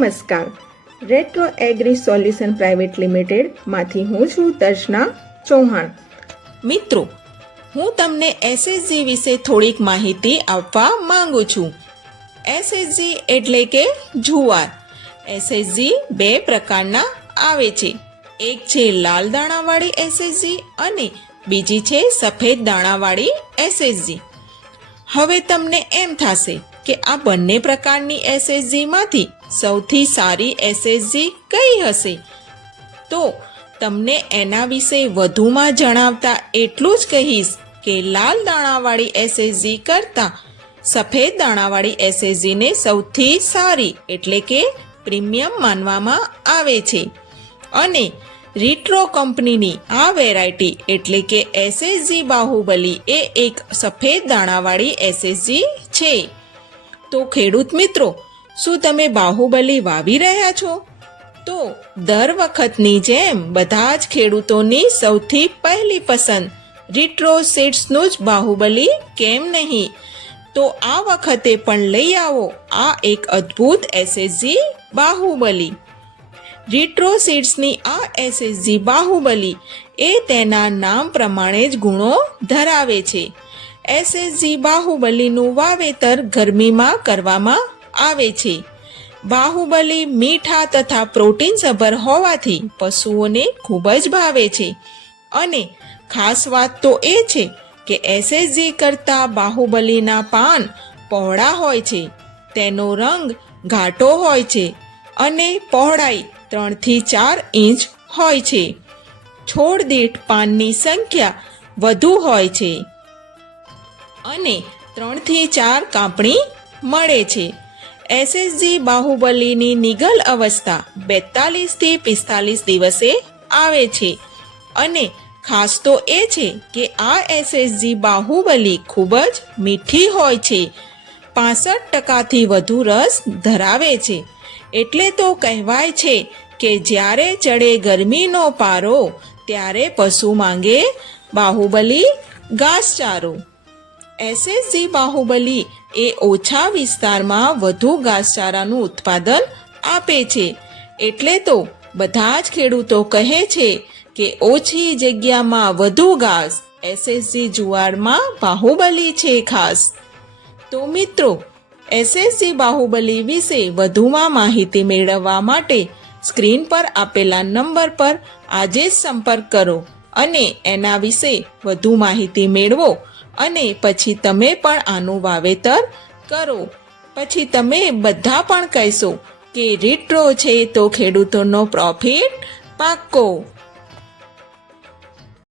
નમસ્કાર, retro agri solution private લિમિટેડમાંથી હું છું દર્શના ચૌહાણ. મિત્રો, હું તમને એસએચજી વિશે થોડીક માહિતી આપવા માંગુ છું. એસએચજી એટલે કે જુવાર. એસએચજી બે પ્રકારના આવે છે. એક છે લાલ દાણાવાળી એસએચજી અને બીજી છે સફેદ દાણાવાળી એસએચજી. હવે તમને એમ થશે કે આ બંને પ્રકારની એસએચજીમાંથી સૌથી સારી એસએચજી કઈ હશે? તો તમને એના વિશે વધુમાં જણાવતા એટલું જ કહીશ કે લાલ દાણાવાળી એસએચજી કરતાં સફેદ દાણાવાળી એસએચજીને સૌથી સારી એટલે કે પ્રીમિયમ માનવામાં આવે છે. અને રીટ્રો કંપનીની આ વેરાયટી એટલે કે એસએચજી બાહુબલી એ એક સફેદ દાણાવાળી એસએચજી છે. તો ખેડૂત મિત્રો, શું તમે બાહુબલી વાવી રહ્યા છો? તો દર વખતની જેમ બધા જ ખેડૂતોની સૌથી પહેલી પસંદ રીટ્રો સીડ્સનું જ બાહુબલી કેમ નહીં? તો આ વખતે પણ લઈ આવો આ એક અદ્ભુત એસએચજી બાહુબલી. રીટ્રો સીડ્સની આ એસએચજી બાહુબલી એ તેના નામ પ્રમાણે જ ગુણો ધરાવે છે. એસએચજી બાહુબલીનું વાવેતર ગરમીમાં કરવામાં આવે છે. બાહુબલી મીઠા તથા પ્રોટીનસભર હોવાથી પશુઓને ખૂબ જ ભાવે છે. અને ખાસ વાત તો એ છે કે એસએચજી કરતાં બાહુબલીના પાન પહોળા હોય છે, તેનો રંગ ઘાટો હોય છે અને પહોળાઈ 3 થી 4 ઇંચ હોય છે. છોડ દીઠ પાનની સંખ્યા વધુ હોય છે અને 3 થી 4 કાપણી મળે છે. એસએચજી બાહુબલીની નિગલ અવસ્થા 42 થી 45 દિવસે આવે છે. અને ખાસ તો એ છે કે આ એસએચજી બાહુબલી ખૂબ જ મીઠી હોય છે. 65% વધુ રસ ધરાવે છે. એટલે તો કહેવાય છે કે જ્યારે ચડે ગરમીનો પારો ત્યારે પશુ માંગે બાહુબલી ઘાસચારો. એસએચજી બાહુબલી એ ઓછા વિસ્તારમાં વધુ ઘાસચારાનું ઉત્પાદન આપે છે. એટલે તો બધા જ ખેડૂતો કહે છે કે ઓછી જગ્યામાં વધુ ઘાસ એસએચજી જુવારમાં બાહુબલી છે ખાસ. તો મિત્રો, એસએચજી બાહુબલી વિશે વધુમાં માહિતી મેળવવા માટે સ્ક્રીન પર આપેલા નંબર પર આજે જ સંપર્ક કરો અને એના વિશે વધુ માહિતી મેળવો. અને પછી તમે પણ આનું વાવેતર કરો. પછી તમે બધા પણ કહેશો કે રીટ્રો છે તો ખેડૂતોનો પ્રોફિટ પાક્કો.